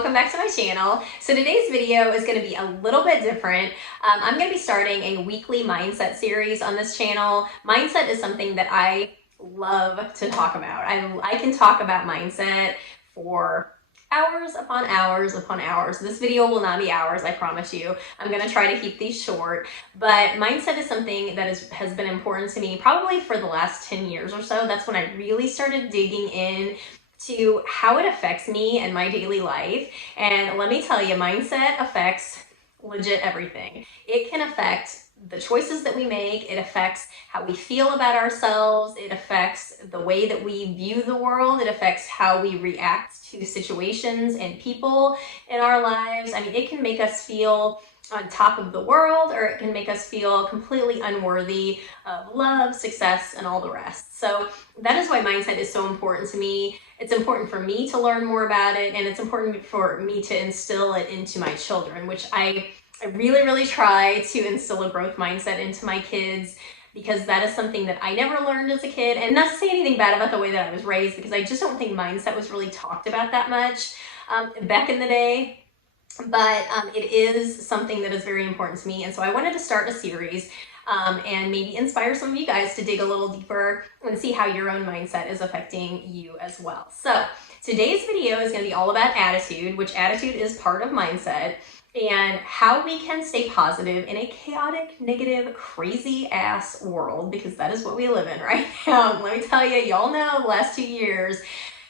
welcome back to my channel. So today's video is going to be a little bit different. I'm going to be starting a weekly mindset series on this channel. Mindset is something that I love to talk about. I can talk about mindset for hours upon hours upon hours. This video will not be hours, I promise you. I'm going to try to keep these short, but mindset is something that has been important to me probably for the last 10 years or so. That's when I really started digging in to how it affects me and my daily life. And let me tell you, mindset affects legit everything. It can affect the choices that we make. It affects how we feel about ourselves. It affects the way that we view the world. It affects how we react to situations and people in our lives. I mean, it can make us feel on top of the world, or it can make us feel completely unworthy of love, success, and all the rest. So that is why mindset is so important to me. It's important for me to learn more about it, and it's important for me to instill it into my children, which I really try to instill a growth mindset into my kids, because that is something that I never learned as a kid. And not to say anything bad about the way that I was raised, because I just don't think mindset was really talked about that much back in the day. But it is something that is very important to me. And so I wanted to start a series and maybe inspire some of you guys to dig a little deeper and see how your own mindset is affecting you as well. So today's video is going to be all about attitude, which attitude is part of mindset, and how we can stay positive in a chaotic, negative, crazy ass world, because that is what we live in right now. Let me tell you, y'all know the last 2 years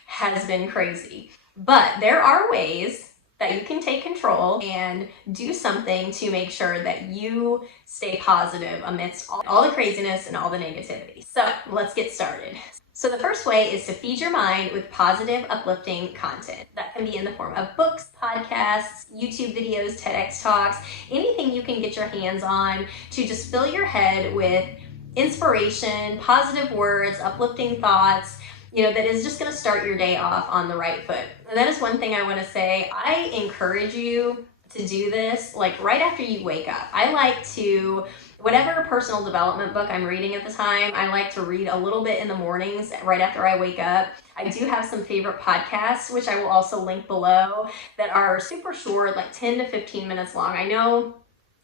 has been crazy. But there are ways that you can take control and do something to make sure that you stay positive amidst all the craziness and all the negativity. So let's get started. So the first way is to feed your mind with positive, uplifting content. That can be in the form of books, podcasts, YouTube videos, TEDx talks, anything you can get your hands on to just fill your head with inspiration, positive words, uplifting thoughts, that is just going to start your day off on the right foot. And that is one thing I want to say. I encourage you to do this like right after you wake up. I like to, whatever personal development book I'm reading at the time, I like to read a little bit in the mornings right after I wake up. I do have some favorite podcasts, which I will also link below, that are super short, like 10 to 15 minutes long. I know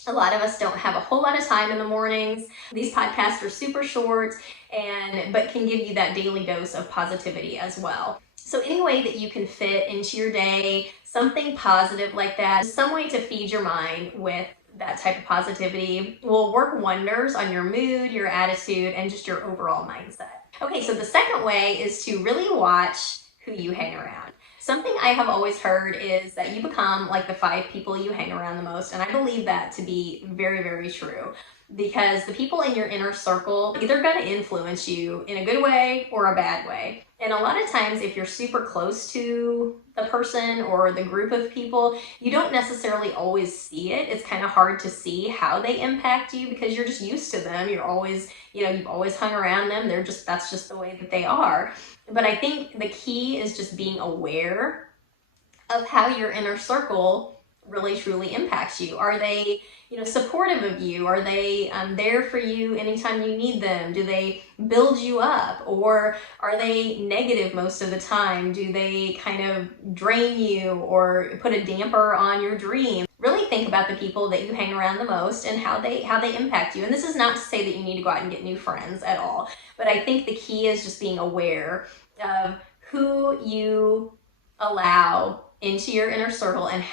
a lot of us don't have a whole lot of time in the mornings. These podcasts are super short, but can give you that daily dose of positivity as well. So any way that you can fit into your day, something positive like that, some way to feed your mind with that type of positivity will work wonders on your mood, your attitude, and just your overall mindset. Okay, so the second way is to really watch who you hang around. Something I have always heard is that you become like the 5 people you hang around the most, and I believe that to be very true, because the people in your inner circle, they're going to influence you in a good way or a bad way. And a lot of times, if you're super close to the person or the group of people, you don't necessarily always see it. It's kind of hard to see how they impact you because you're just used to them. You're always, you've always hung around them. That's just the way that they are. But I think the key is just being aware of how your inner circle really truly impacts you. Are they, supportive of you? Are they there for you anytime you need them? Do they build you up? Or are they negative most of the time? Do they kind of drain you or put a damper on your dream? Really think about the people that you hang around the most and how they impact you. And this is not to say that you need to go out and get new friends at all, but I think the key is just being aware of who you allow into your inner circle and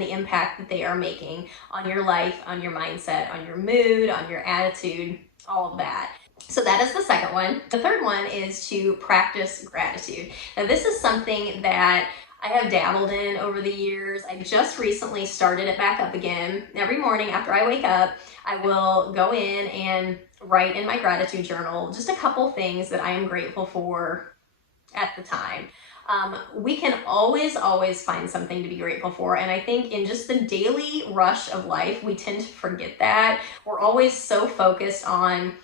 the impact that they are making on your life, on your mindset, on your mood, on your attitude, all of that. So that is the second one. The third one is to practice gratitude. Now this is something that I have dabbled in over the years. I just recently started it back up again. Every morning after I wake up, I will go in and write in my gratitude journal just a couple things that I am grateful for at the time. We can always find something to be grateful for. And I think in just the daily rush of life, we tend to forget that. We're always so focused on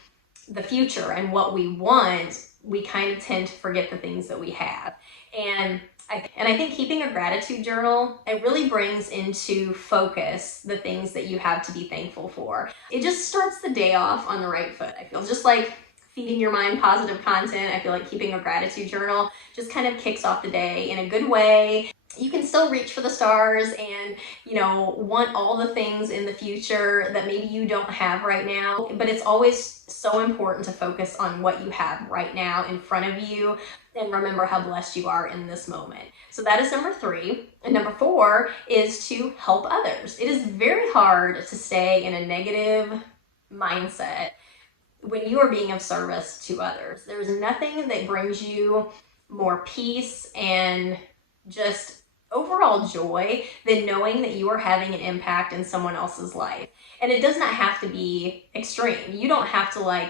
the future and what we want, we kind of tend to forget the things that we have. And I think keeping a gratitude journal, it really brings into focus the things that you have to be thankful for. It just starts the day off on the right foot. I feel just like feeding your mind positive content. I feel like keeping a gratitude journal just kind of kicks off the day in a good way. you can still reach for the stars and, want all the things in the future that maybe you don't have right now. But it's always so important to focus on what you have right now in front of you and remember how blessed you are in this moment. So that is number 3. And number 4 is to help others. It is very hard to stay in a negative mindset when you are being of service to others. There's nothing that brings you more peace and just overall joy than knowing that you are having an impact in someone else's life. And it does not have to be extreme. You don't have to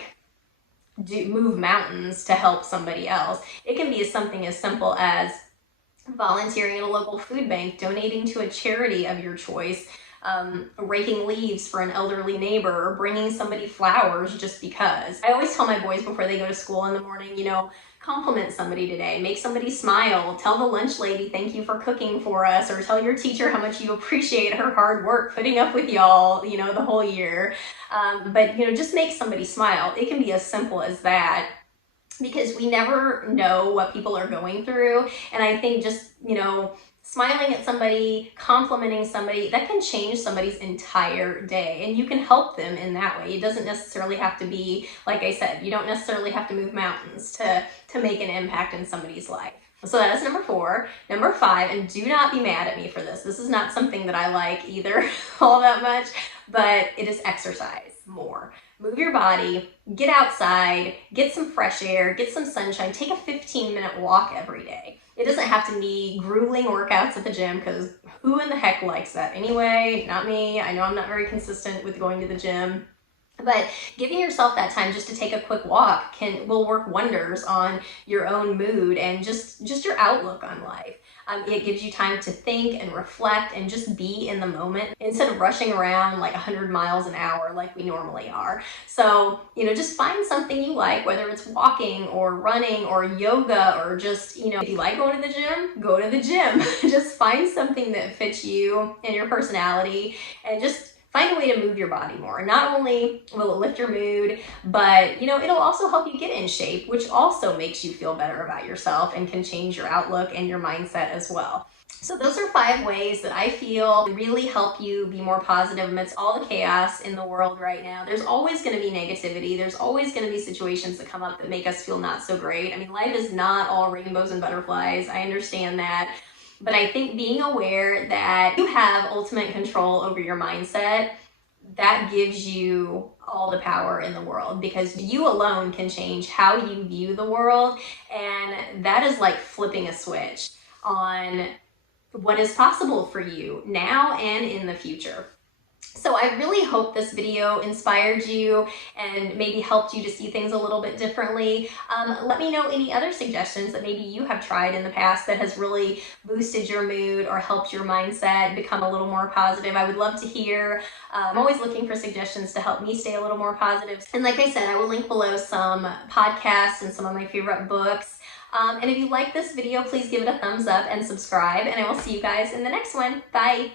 move mountains to help somebody else. It can be something as simple as volunteering at a local food bank, donating to a charity of your choice, raking leaves for an elderly neighbor, or bringing somebody flowers just because. I always tell my boys before they go to school in the morning, compliment somebody today, make somebody smile, tell the lunch lady thank you for cooking for us, or tell your teacher how much you appreciate her hard work putting up with y'all, the whole year. But just make somebody smile. It can be as simple as that, because we never know what people are going through. And I think just, smiling at somebody, complimenting somebody, that can change somebody's entire day. And you can help them in that way. It doesn't necessarily have to be, like I said, you don't necessarily have to move mountains to make an impact in somebody's life. So that is number 4. Number 5, and do not be mad at me for this. This is not something that I like either all that much, but it is exercise more. Move your body, get outside, get some fresh air, get some sunshine, take a 15-minute walk every day. It doesn't have to be grueling workouts at the gym, because who in the heck likes that anyway? Not me. I know I'm not very consistent with going to the gym. But giving yourself that time just to take a quick walk will work wonders on your own mood and just your outlook on life. It gives you time to think and reflect and just be in the moment instead of rushing around like 100 miles an hour like we normally are. So, just find something you like, whether it's walking or running or yoga or just, if you like going to the gym, go to the gym. Just find something that fits you and your personality, and just find a way to move your body more. Not only will it lift your mood, but it'll also help you get in shape, which also makes you feel better about yourself and can change your outlook and your mindset as well. So those are 5 ways that I feel really help you be more positive amidst all the chaos in the world right now. There's always going to be negativity. There's always going to be situations that come up that make us feel not so great. I mean, life is not all rainbows and butterflies. I understand that. But I think being aware that you have ultimate control over your mindset, that gives you all the power in the world, because you alone can change how you view the world. And that is like flipping a switch on what is possible for you now and in the future. So I really hope this video inspired you and maybe helped you to see things a little bit differently. Let me know any other suggestions that maybe you have tried in the past that has really boosted your mood or helped your mindset become a little more positive. I would love to hear. I'm always looking for suggestions to help me stay a little more positive. And like I said, I will link below some podcasts and some of my favorite books. And if you like this video, please give it a thumbs up and subscribe. And I will see you guys in the next one. Bye.